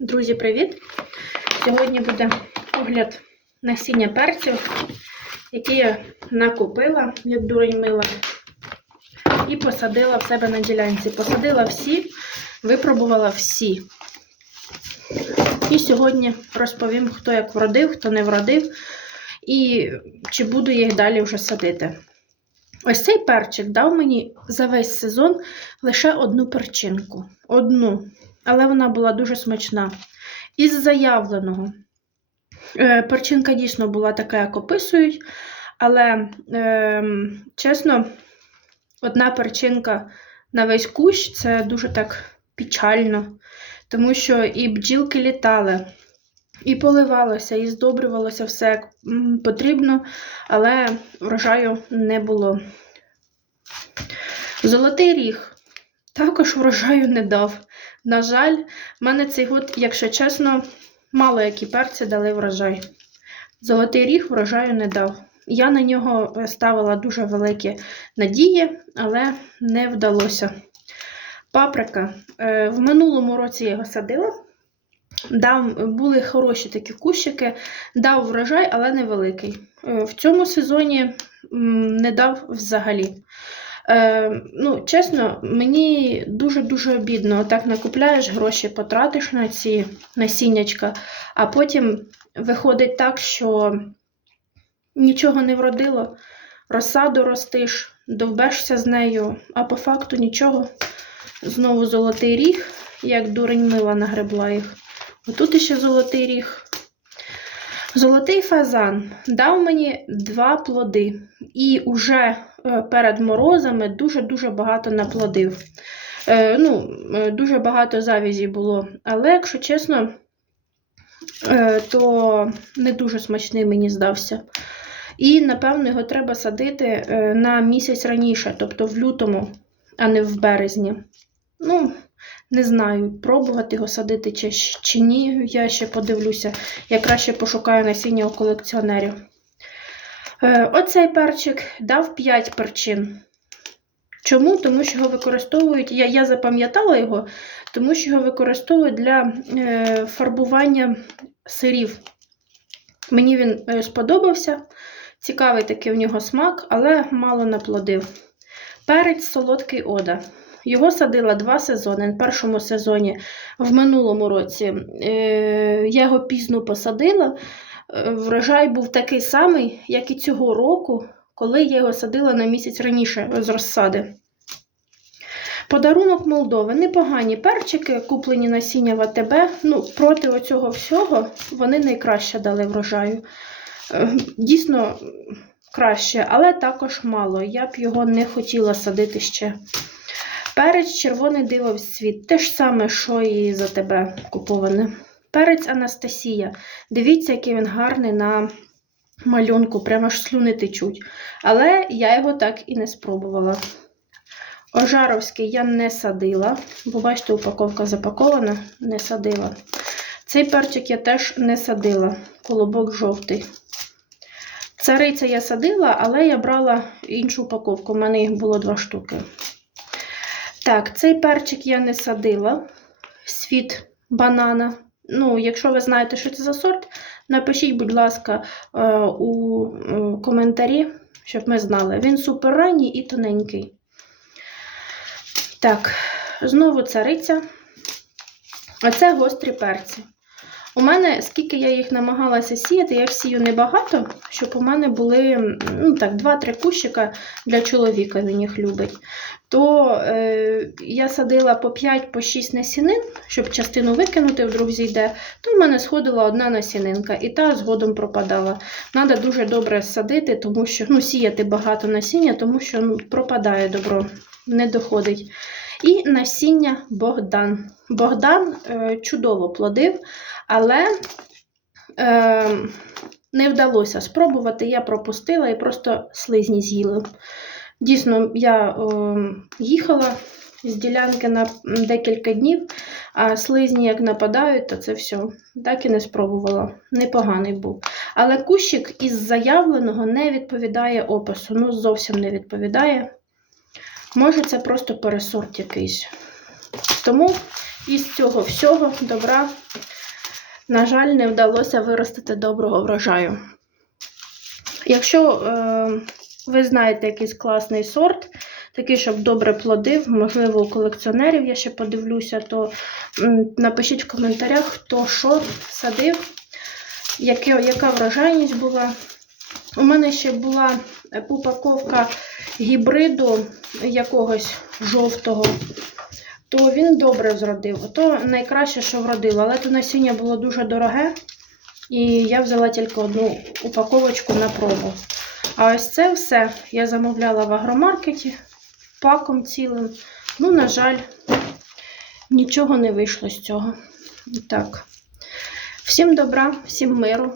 Друзі, привіт! Сьогодні буде огляд насіння перців, які я накупила, як дурень мила, і посадила в себе на ділянці. Посадила всі, випробувала всі. І сьогодні розповім, хто як вродив, хто не вродив, і чи буду їх далі вже садити. Ось цей перчик дав мені за весь сезон лише одну перчинку. Одну. Але вона була дуже смачна. Із заявленого. Е, перчинка дійсно була така, як описують. Але, е, чесно, одна перчинка на весь кущ це дуже так печально. Тому що і бджілки літали, і поливалося, і здобрювалося все як потрібно, але врожаю не було. Золотий ріг також врожаю не дав. На жаль, в мене цей год, якщо чесно, мало які перці дали врожай. Золотий ріг врожаю не дав. Я на нього ставила дуже великі надії, але не вдалося. Паприка. Е, В минулому році я його садила. Дав, були хороші такі кущики, дав врожай, але невеликий. Е, В цьому сезоні не дав взагалі. Е, ну, чесно, мені дуже-дуже обідно. Отак накупляєш гроші, потратиш на ці насіннячка, а потім виходить так, що нічого не вродило, розсаду ростиш, довбешся з нею, а по факту нічого. Знову золотий ріг, як дурень мила нагребла їх. Отут іще золотий ріг. Золотий фазан дав мені два плоди. І уже е, перед морозами дуже-дуже багато наплодив. Е, ну, е, Дуже багато завязі було. Але, якщо чесно, то не дуже смачний мені здався. І, напевно, його треба садити на місяць раніше, тобто в лютому, а не в березні. Ну, не знаю, пробувати його садити чи, чи ні. Я ще подивлюся. Я краще пошукаю насіння у колекціонерів. Е, Оцей перчик дав 5 перчин. Чому? Тому що його використовують, я я запам'ятала його, тому що його використовують для е, фарбування сирів. Мені він е, сподобався. Цікавий такий в нього смак, але мало наплодив. Перець солодкий ода. Його садила два сезони. В першому сезоні, в минулому році, е, я його пізно посадила. Е, Врожай був такий самий, як і цього року, коли я його садила на місяць раніше з розсади. Подарунок Молдови. Непогані перчики, куплені насіння в АТБ. Ну, проти оцього всього вони найкраще дали врожаю. Е, Дійсно краще, але також мало. Я б його не хотіла садити ще. Перець червоний диво світ. Те ж саме, що і за тебе куповане. Перець Анастасія. Дивіться, який він гарний на малюнку, прямо аж слюни течуть. Але я його так і не спробувала. Ожаровський я не садила, бо бачите, упаковка запакована, не садила. Цей перчик я теж не садила, колобок жовтий. Цариця я садила, але я брала іншу упаковку, у мене їх було два штуки. Так, цей перчик я не садила. Світ банана. Ну, якщо ви знаєте, що це за сорт, напишіть, будь ласка, е, у е, коментарі, щоб ми знали. Він супер ранній і тоненький. Так, знову цариця. А це гострі перці. У мене, скільки я їх намагалася сіяти, я сію небагато, щоб у мене були ну, так, 2-3 кущика для чоловіка, він їх любить. То е, я садила по 5-6 насінин, щоб частину викинути, вдруг зійде, то в мене сходила одна насінинка, і та згодом пропадала. Треба дуже добре садити, тому що ну, сіяти багато насіння, тому що ну, пропадає добро, не доходить. І насіння Богдан. Богдан е, чудово плодив, але е, не вдалося спробувати. Я пропустила і просто слизні з'їли. Дійсно, я їхала з ділянки на декілька днів, а слизні, як нападають, то це все. Так і не спробувала. Непоганий був. Але кущик із заявленого не відповідає опису. Ну, зовсім не відповідає. Може, це просто пересорт якийсь. Тому із цього всього добра, на жаль, не вдалося виростити доброго врожаю. Якщо е, ви знаєте якийсь класний сорт, такий, щоб добре плодив, можливо, у колекціонерів я ще подивлюся, то напишіть в коментарях, хто що садив, яке, яка врожайність була. У мене ще була упаковка гібриду якогось жовтого, то він добре зродив. То найкраще, що вродило, але то насіння було дуже дороге, і я взяла тільки одну упаковочку на пробу. А ось це все я замовляла в агромаркеті паком цілим. Ну, на жаль, нічого не вийшло з цього. Так. Всім добра, всім миру.